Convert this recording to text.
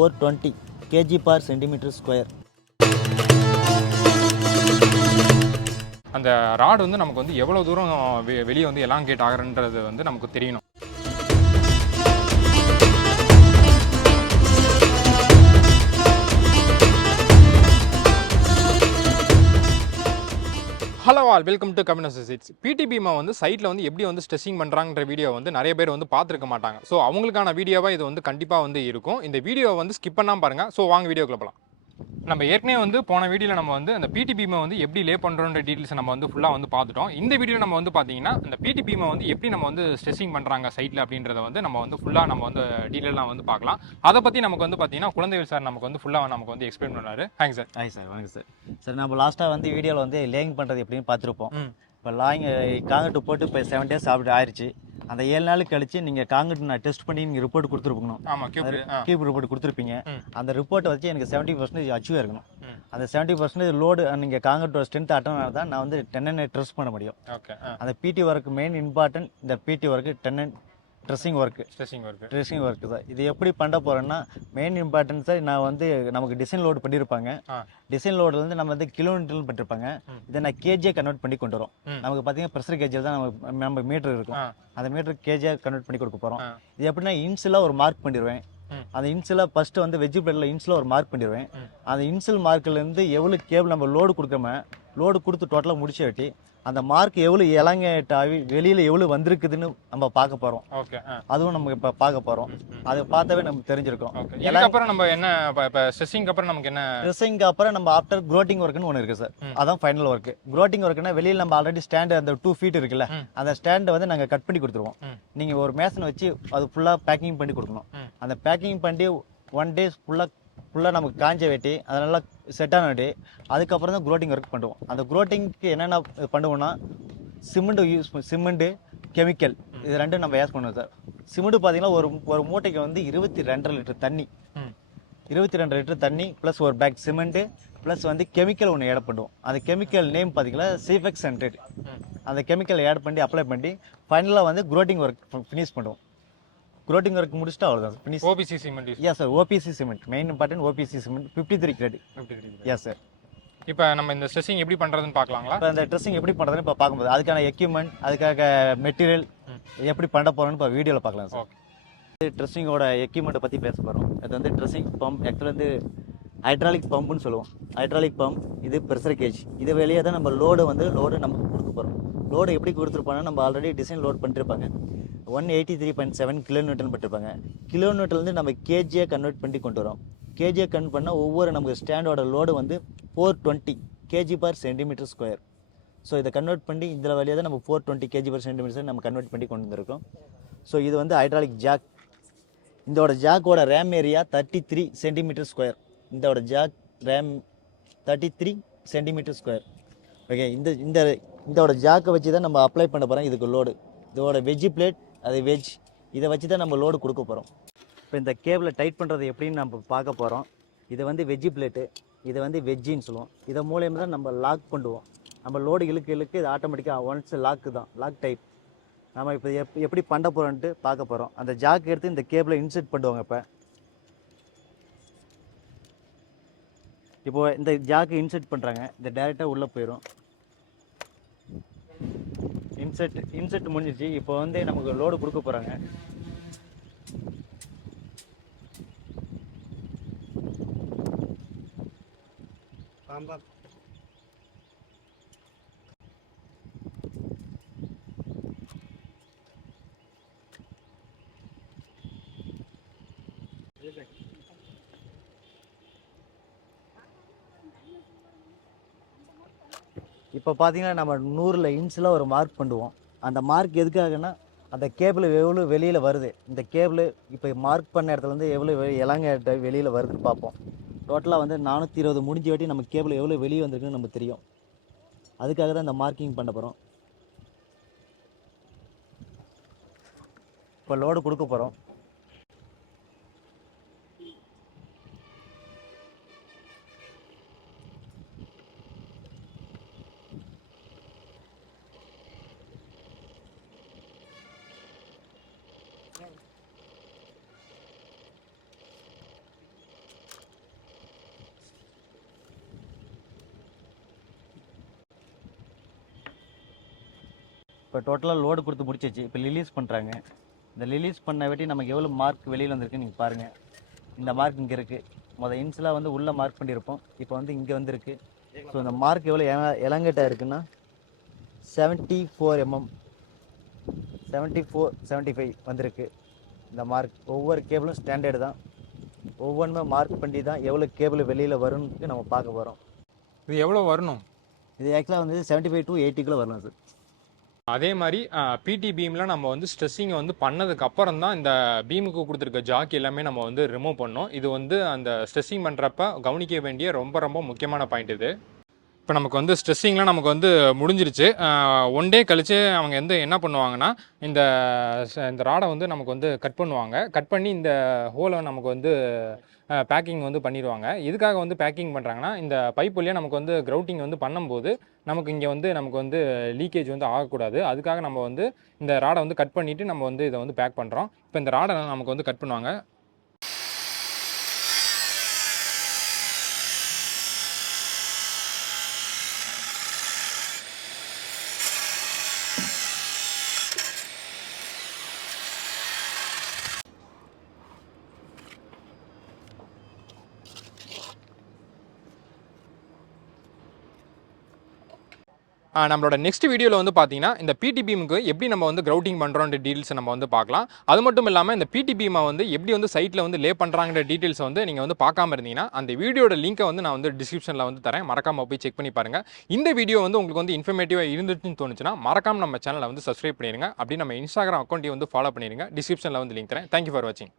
420 kg per centimeter square. அந்த rod வந்து நமக்கு வந்து எவ்வளோ தூரம் வெளியே வந்து எலாங்கேட் ஆகிறன்றது வந்து நமக்கு தெரியணும். Hello all, welcome to Kavin Associates. பிடி பீமை வந்து சைட்டில் வந்து எப்படி வந்து ஸ்ட்ரெச்சிங் பண்ணுறாங்கன்ற வீடியோ வந்து நிறைய பேர் வந்து பார்த்துருக்க மாட்டாங்க. ஸோ அவங்களுக்கான வீடியோவாக இது வந்து கண்டிப்பாக வந்து இருக்கும். இந்த வீடியோவை வந்து ஸ்கிப் பண்ணாமல் பாருங்கள். ஸோ வாங்க வீடியோக்குள்ள போகலாம். நம்ம ஏற்கனவே வந்து போன வீடியோவில் நம்ம வந்து அந்த பிடி பீமை வந்து எப்படி லே பண்ணுறோன்ற டீட்டெயில்ஸ் நம்ம வந்து ஃபுல்லாக வந்து பார்த்துட்டோம். இந்த வீடியோ நம்ம வந்து பார்த்தீங்கன்னா அந்த பிடி பீமை வந்து எப்படி நம்ம வந்து ஸ்ட்ரெச்சிங் பண்ணுறாங்க சைட்டில் அப்படின்றத வந்து நம்ம வந்து ஃபுல்லாக நம்ம வந்து டீட்டெயிலாக வந்து பார்க்கலாம். அதை பற்றி நமக்கு வந்து பார்த்தீங்கன்னா குழந்தைகள் சார் நமக்கு வந்து ஃபுல்லாக நமக்கு வந்து எக்ஸ்பிளைன் பண்ணாரு. Thanks sir. ஹாய் சார், வணக்கம் சார். சார் நம்ம லாஸ்ட்டாக வந்து வீடியோவில் வந்து லேயிங் பண்ணுறது எப்படின்னு பார்த்துருப்போம். இப்போ காங்கிரீட் போட்டு இப்போ 7 days அப்படி ஆயிடுச்சு. அந்த 7 நாள் கழிச்சு நீங்கள் காங்கிரீட் நான் டெஸ்ட் பண்ணி நீங்கள் ரிப்போர்ட் கொடுத்துருக்கணும். ஆமாம், கியூப் ரிப்போர்ட் கொடுத்துருப்பீங்க. அந்த ரிப்போர்ட்டை வச்சு எனக்கு 70% அச்சீவ் இருக்கணும். அந்த 70% லோடு நீங்கள் காங்கிரீட்டோட ஸ்ட்ரென்த் அட்டன் தான் நான் வந்து டென்னனை ட்ரெஸ் பண்ண முடியும். ஓகே. அந்த பிடி ஒர்க் மெயின் இம்பார்ட்டன்ட். இந்த பிடி ஒர்க்கு டென்னன் ட்ரெஸ்ஸிங் ஒர்க்கு தான். இது எப்படி பண்ண போகிறேன்னா மெயின் இம்பார்ட்டன்ஸ் சார். நான் வந்து நமக்கு டிசைன் லோடு பண்ணியிருப்பாங்க. டிசைன் லோடுலேருந்து நம்ம வந்து கிலோமீட்டர் பண்ணிருப்பாங்க. இதை நான் கேஜியாக கன்வெர்ட் பண்ணி கொண்டு வரோம். நமக்கு பார்த்தீங்கன்னா ப்ரெஷர் கேஜில் தான் நம்ம மீட்டர் இருக்கும். அந்த மீட்டர் கேஜியாக கன்வெர்ட் பண்ணி கொடுக்க போகிறோம். இது எப்படின்னா இன்சிலாக ஒரு மார்க் பண்ணிடுவேன். அந்த இன்சிலாக ஃபஸ்ட்டு வந்து வெஜ் பிளேட்டில் இன்சில் ஒரு மார்க் பண்ணிடுவேன். அந்த இன்சில் மார்க்கிலேருந்து எவ்வளோ கேபிள் நம்ம லோடு கொடுக்காம லோடு கொடுத்து டோட்டலாக முடிச்சு வெட்டி அந்த மார்க் எவ்வளோ இளங்கேட் ஆகி வெளியில் எவ்வளோ வந்திருக்குதுன்னு நம்ம பார்க்க போகிறோம். ஓகே. அதுவும் நம்ம இப்போ பார்க்க போகிறோம். அதை பார்த்தாவே நமக்கு தெரிஞ்சிருக்கும். அப்புறம் நம்ம என்ன இப்போ ஸ்ட்ரெச்சிங்க்கு அப்புறம் நமக்கு என்ன ஸ்ட்ரெச்சிங்க்கு அப்புறம் நம்ம ஆஃப்டர் க்ரோட்டிங் ஒர்க்குன்னு ஒன்று இருக்குது சார். அதான் ஃபைனல் ஒர்க்கு. க்ரோட்டிங் ஒர்க்குன்னா வெளியில் நம்ம ஆல்ரெடி ஸ்டாண்டு அந்த 2 feet இருக்குல்ல, அந்த ஸ்டாண்டை வந்து நாங்கள் கட் பண்ணி கொடுத்துருவோம். நீங்கள் ஒரு மேசன் வச்சு அது ஃபுல்லாக பேக்கிங் பண்ணி கொடுக்கணும். அந்த பேக்கிங் பண்ணி 1 day ஃபுல்லாக நமக்கு காஞ்ச வெட்டி அதை நல்லா செட்டான வெட்டி அதுக்கப்புறம் தான் க்ரோட்டிங் ஒர்க் பண்ணுவோம். அந்த க்ரோட்டிங்க்கு என்னென்ன பண்ணுவோம்னா சிமெண்ட்டு கெமிக்கல் இது ரெண்டும் நம்ம யூஸ் பண்ணுவோம் சார். சிமெண்ட்டு பார்த்தீங்கன்னா ஒரு மூட்டைக்கு வந்து 22 லிட்டர் தண்ணி, 22 லிட்டர் தண்ணி ப்ளஸ் ஒரு பேக் சிமெண்ட்டு ப்ளஸ் வந்து கெமிக்கல் ஒன்று ஆட் பண்ணுவோம். அந்த கெமிக்கல் நேம் பார்த்தீங்கன்னா சிஃபெக்ஸ் 100. அந்த கெமிக்கல் ஆட் பண்ணி அப்ளை பண்ணி ஃபைனலாக வந்து க்ரோட்டிங் ஒர்க் ஃபினிஷ் பண்ணுவோம். க்ரோட்டிங் ஒர்க் முடிச்சுட்டு அவ்வளோதான் sir. Finish. OPC cement. Yes sir, OPC cement main important. OPC cement 53 grade. Yes sir. இப்போ நம்ம இந்த ஸ்ட்ரெச்சிங் எப்படி பண்ணுறதுன்னு பார்க்கலாங்களா? இப்போ இந்த ட்ரெஸ்ஸிங் எப்படி பண்ணுறதுன்னு இப்போ பார்க்கும்போது அதுக்கான எக்யூப்மெண்ட் அதுக்காக மெட்டீரியல் எப்படி பண்ண போகிறோன்னு இப்போ வீடியோவில் பார்க்கலாம் சார். ட்ரெஸ்ஸிங்கோட எக்யூப்மெண்ட்டை பற்றி பேச போகிறோம். இது வந்து ட்ரெஸ்ஸிங் பம்ப். ஆக்சுவலாக வந்து ஹைட்ராலிக் பம்புன்னு சொல்லுவோம். ஹைட்ராலிக் பம்ப் இது ப்ரெஷர் கேஜ். இது வெளியே தான் நம்ம லோடு நம்ம கொடுக்க போகிறோம். லோடு எப்படி கொடுத்துருப்பாங்கன்னா நம்ம ஆல்ரெடி டிசைன் லோட் பண்ணிருப்பாங்க. 183.7 கிலோமீட்டர் பட்டிருப்பாங்க. கிலோமீட்டர்லேருந்து நம்ம கேஜியாக கன்வெர்ட் பண்ணி கொண்டு வரோம். கேஜியாக கன்வெர்ட் பண்ணால் ஒவ்வொரு நமக்கு ஸ்டாண்டோட லோடு வந்து 420 kg per centimeter square. So இதை கன்வெர்ட் பண்ணி இதில் வழியாக தான் நம்ம 420 kg per centimeter நம்ம கன்வெர்ட் பண்ணி கொண்டு வந்திருக்கோம். ஸோ இது வந்து ஹைட்ராலிக் ஜாக். இதோட ஜாக்கோட ரேம் ஏரியா 33 centimeter square. இதோட jack ram 33 centimeter square. Okay. இதோட ஜாக்கை வச்சு தான் நம்ம அப்ளை பண்ண போகிறோம். இதுக்கு லோடு இதோட வெஜ் பிளேட் அது வெஜ் இதை வச்சு தான் நம்ம லோடு கொடுக்க போகிறோம். இப்போ இந்த கேபிளை டைட் பண்ணுறது எப்படின்னு நம்ம பார்க்க போகிறோம். இது வந்து வெஜ் பிளேட்டு, இதை வந்து வெஜ்ஜின்னு சொல்லுவோம். இதை மூலியமாக தான் நம்ம லாக் பண்ணுவோம். நம்ம லோடு இழுக்கு இது ஆட்டோமேட்டிக்காக ஒன்ஸ் லாக்கு தான், லாக் டைப். நம்ம இப்போ எப்படி பண்ண போகிறோன்ட்டு பார்க்க போகிறோம். அந்த ஜாக் எடுத்து இந்த கேபிளை இன்செர்ட் பண்ணுவாங்க. இப்போ இந்த ஜாக்கு இன்செர்ட் பண்ணுறாங்க. இந்த டேரெக்டாக உள்ளே போயிடும். இன்செர்ட் முடிஞ்சிச்சு. இப்போ வந்து நமக்கு லோடு கொடுக்க போகிறாங்க. இப்போ பார்த்தீங்கன்னா நம்ம 100 இன்ச்சில் ஒரு மார்க் பண்ணுவோம். அந்த மார்க் எதுக்காகனா அந்த கேபிள் எவ்வளோ வெளியில் வருது, இந்த கேபிள் இப்போ மார்க் பண்ண இடத்துல வந்து எவ்வளோ இளங்க வெளியில் வருதுன்னு பார்ப்போம். டோட்டலாக வந்து 420 முடிஞ்ச வாட்டி நம்ம கேபிள் எவ்வளோ வெளியே வந்திருக்குன்னு நமக்கு தெரியும். அதுக்காக தான் இந்த மார்க்கிங் பண்ண போகிறோம். இப்போ லோடு கொடுக்க போகிறோம். இப்போ டோட்டலாக லோடு கொடுத்து முடிச்சிச்சு. இப்போ ரிலீஸ் பண்ணுறாங்க. இந்த ரிலீஸ் பண்ண வெட்டி நமக்கு எவ்வளோ மார்க் வெளியில் வந்திருக்கு நீங்கள் பாருங்கள். இந்த மார்க் இங்கே இருக்குது. இன்ஸ்லாம் வந்து உள்ளே மார்க் பண்ணியிருப்போம். இப்போ வந்து இங்கே வந்துருக்கு. ஸோ இந்த மார்க் எவ்வளோ எலங்கேட்டாக இருக்குன்னா 74 mm 74 75 வந்திருக்கு. இந்த மார்க் ஒவ்வொரு கேபிளும் ஸ்டாண்டர்டு தான். ஒவ்வொன்றுமே மார்க் பண்ணி தான் எவ்வளோ கேபிள் வெளியில் வரும்னு நம்ம பார்க்க போகிறோம். இது எவ்வளோ வரணும்? இது ஆக்சுவலாக வந்து 75 to 80 வரலாம் சார். அதே மாதிரி பிடி பீமில் நம்ம வந்து ஸ்ட்ரெஸ்ஸிங்கை வந்து பண்ணதுக்கு அப்புறம் தான் இந்த பீமுக்கு கொடுத்துருக்க ஜாக்கி எல்லாமே நம்ம வந்து ரிமூவ் பண்ணோம். இது வந்து அந்த ஸ்ட்ரெஸ்ஸிங் பண்ணுறப்ப கவனிக்க வேண்டிய ரொம்ப ரொம்ப முக்கியமான பாயிண்ட் இது. இப்போ நமக்கு வந்து ஸ்ட்ரெஸ்ஸிங்லாம் நமக்கு வந்து முடிஞ்சிருச்சு. 1 டே கழிச்சு அவங்க வந்து என்ன பண்ணுவாங்கன்னா, இந்த இந்த ராடை வந்து நமக்கு வந்து கட் பண்ணுவாங்க. கட் பண்ணி இந்த ஹோலை நமக்கு வந்து பேக்கிங் வந்து பண்ணிடுவாங்க. எதுக்காக வந்து பேக்கிங் பண்ணுறாங்கன்னா, இந்த பைப் வழியாக நமக்கு வந்து கிரவுட்டிங் வந்து பண்ணும்போது நமக்கு இங்கே வந்து நமக்கு வந்து லீக்கேஜ் வந்து ஆகக்கூடாது. அதுக்காக நம்ம வந்து இந்த ராடை வந்து கட் பண்ணிவிட்டு நம்ம வந்து இதை வந்து பேக் பண்ணுறோம். இப்போ இந்த ராடை நமக்கு வந்து கட் பண்ணுவாங்க. நம்மளோட நெக்ஸ்ட் வீடியோவில் வந்து பார்த்தீங்கன்னா, இந்த பிடி பீமுக்கு எப்படி நம்ம வந்து கிரவுட்டிங் பண்ணுறோன்ற டீட்டெயில்ஸை நம்ம வந்து பார்க்கலாம். அது மட்டும் இல்லாமல் இந்த பிடி பீமை வந்து எப்படி வந்து சைட்டில் வந்து லே பண்ணுறாங்கிற டீட்டெயில்ஸை வந்து நீங்கள் வந்து பார்க்காம இருந்தீங்கன்னா, அந்த வீடியோட லிங்கை வந்து நான் வந்து டிஸ்கிரிப்ஷனில் வந்து தரேன். மறக்காம போய் செக் பண்ணி பாருங்கள். இந்த வீடியோ வந்து உங்களுக்கு வந்து இன்ஃபர்மேட்டிவாக இருந்துச்சுன்னு தோணுச்சுன்னா, மறக்காம நம்ம சேனலை வந்து சப்ஸ்கிரைப் பண்ணிடுங்க. அப்படி நம்ம இன்ஸ்டாகிராம் அக்கௌண்ட்டையும் வந்து ஃபாலோ பண்ணிடுங்க. டிஸ்கிரிப்ஷனில் வந்து லிங்க் தரேன். தேங்க்யூ ஃபார் வாட்சிங்.